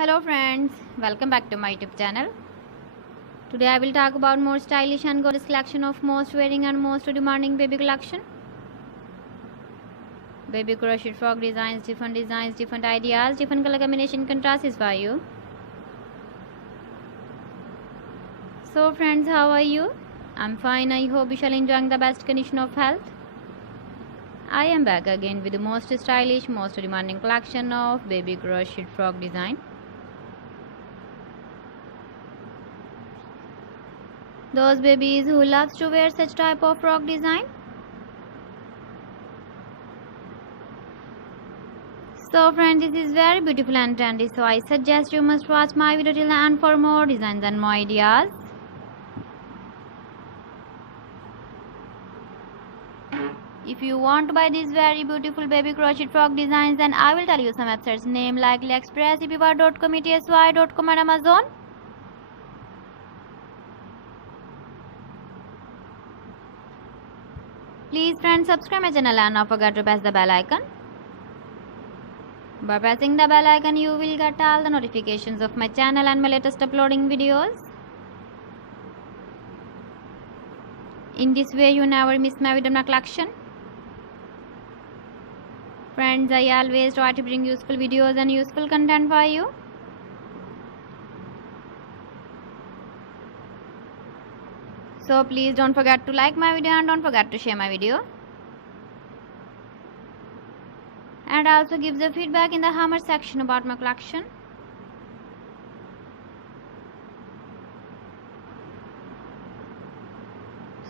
Hello friends, welcome back to my YouTube channel. Today I will talk about more stylish and gorgeous collection of most wearing and most demanding baby collection. Baby crochet frock designs, different ideas, different color combination contrasts for you. So friends, how are you? I'm fine. I hope you shall enjoying the best condition of health. I am back again with the most stylish, most demanding collection of baby crochet frock design. Those babies who loves to wear such type of frock design. So friends, this is very beautiful and trendy, so I suggest you must watch my video till the end for more designs and more ideas. If you want to buy these very beautiful baby crochet frock designs, then I will tell you some websites name like AliExpress, eBay.com, ETSY.com and Amazon. Please friends, subscribe my channel and not forget to press the bell icon. By pressing the bell icon, you will get all the notifications of my channel and my latest uploading videos. In this way, you never miss my video collection. Friends, I always try to bring useful videos and useful content for you. So please don't forget to like my video and don't forget to share my video. And also give the feedback in the comment section about my collection.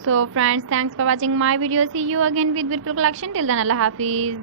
So friends, thanks for watching my video. See you again with beautiful collection. Till then, Allah Hafiz.